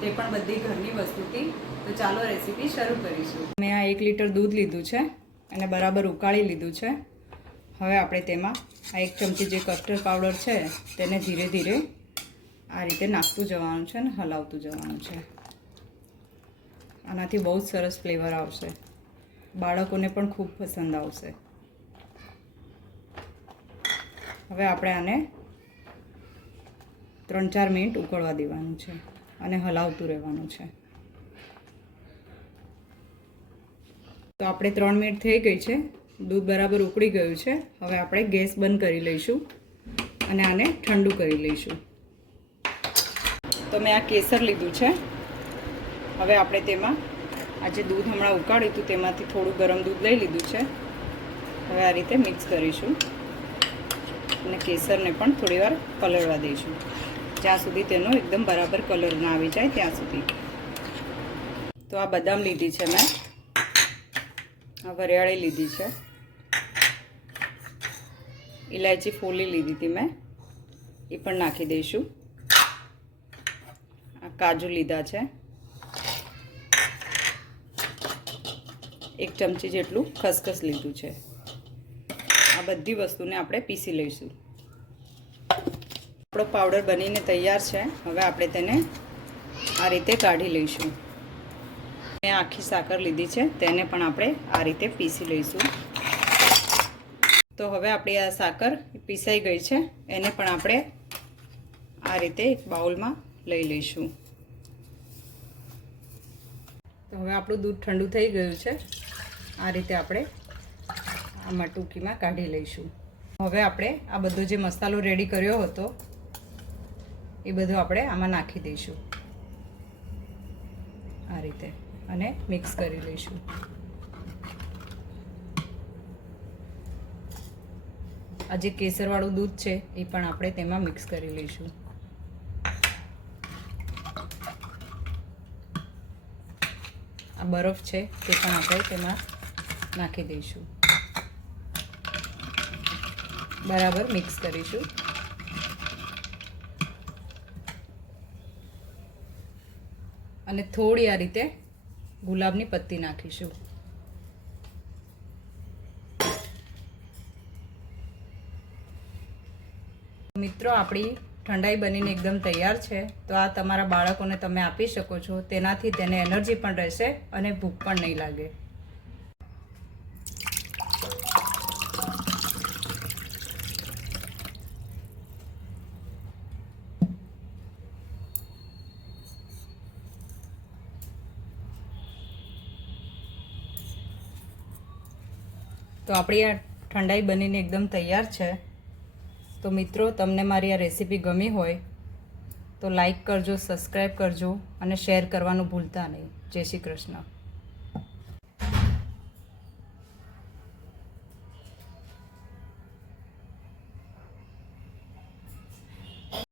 તે પણ બધી ઘરની વસ્તુથી. તો ચાલો રેસીપી શરૂ કરીશું. મેં આ 1 લીટર દૂધ લીધું છે અને બરાબર ઉકાળી લીધું છે. હવે આપણે તેમાં આ 1 ચમચી જે કસ્ટર્ડ પાવડર છે તેને ધીરે ધીરે આ રીતે નાખતું જવાનું છે અને હલાવતું જવાનું છે. આનાથી બહુ જ સરસ ફ્લેવર આવશે, બાળકોને પણ ખૂબ પસંદ આવશે. હવે આપણે આને 3-4 મિનિટ ઉકળવા દેવાનું છે અને હલાવતું રહેવાનું છે. તો આપણે 3 મિનિટ થઈ ગઈ છે, દૂધ બરાબર ઉકળી ગયું છે. હવે આપણે ગેસ બંધ કરી લઈશું અને આને ઠંડુ કરી લઈશું. તો મેં આ કેસર લીધું છે. હવે આપણે તેમાં આ જે દૂધ હમણાં ઉકાળ્યું હતું તેમાંથી થોડું ગરમ દૂધ લઈ લીધું છે. હવે આ રીતે મિક્સ કરીશું અને કેસરને પણ થોડીવાર પલળવા દઈશું, જ્યાં સુધી તેનો એકદમ બરાબર કલર ના આવી જાય ત્યાં સુધી. તો આ બદામ લીધી છે મેં, આ વરિયાળી લીધી છે, ઇલાયચી ફોલી લીધી હતી મેં, એ પણ નાખી દઈશું. આ કાજુ લીધા છે, 1 ચમચી જેટલું ખસખસ લીધું છે. આ બધી વસ્તુને આપણે પીસી લઈશું. આપણો પાવડર બનીને તૈયાર છે. હવે આપણે તેને આ રીતે કાઢી લઈશું. મેં આખી સાકર લીધી છે, તેને પણ આપણે આ રીતે પીસી લઈશું. તો હવે આપણી આ સાકર પીસાઈ ગઈ છે, એને પણ આપણે આ રીતે એક બાઉલમાં લઈ લઈશું. તો હવે આપણું દૂધ ઠંડુ થઈ ગયું છે. આ રીતે આપણે આ મટુકીમાં કાઢી લઈશું. હવે આપણે આ બધો જે મસાલો રેડી કર્યો હતો એ બધું આપણે આમાં નાખી દઈશું આ રીતે અને મિક્સ કરી લઈશું. આ જે કેસરવાળું દૂધ છે એ પણ આપણે તેમાં મિક્સ કરી લઈશું. આ બરફ છે તે પણ આપણે તેમાં નાખી દઈશું. બરાબર મિક્સ કરીશું. અને થોડી આ રીતે ગુલાબની પત્તી નાખીશું. મિત્રો, આપણી ઠંડાઈ બનીને એકદમ તૈયાર છે. તો આ તમારા બાળકોને તમે આપી શકો છો. તેનાથી તેને એનર્જી પણ રહેશે અને ભૂખ પણ નહીં લાગે. તો આપણી આ ઠંડાઈ બનીને એકદમ તૈયાર છે. તો મિત્રો, તમને મારી આ રેસીપી ગમી હોય તો લાઈક કરજો, સબસ્ક્રાઈબ કરજો અને શેર કરવાનું ભૂલતા નહીં. જય શ્રી કૃષ્ણ.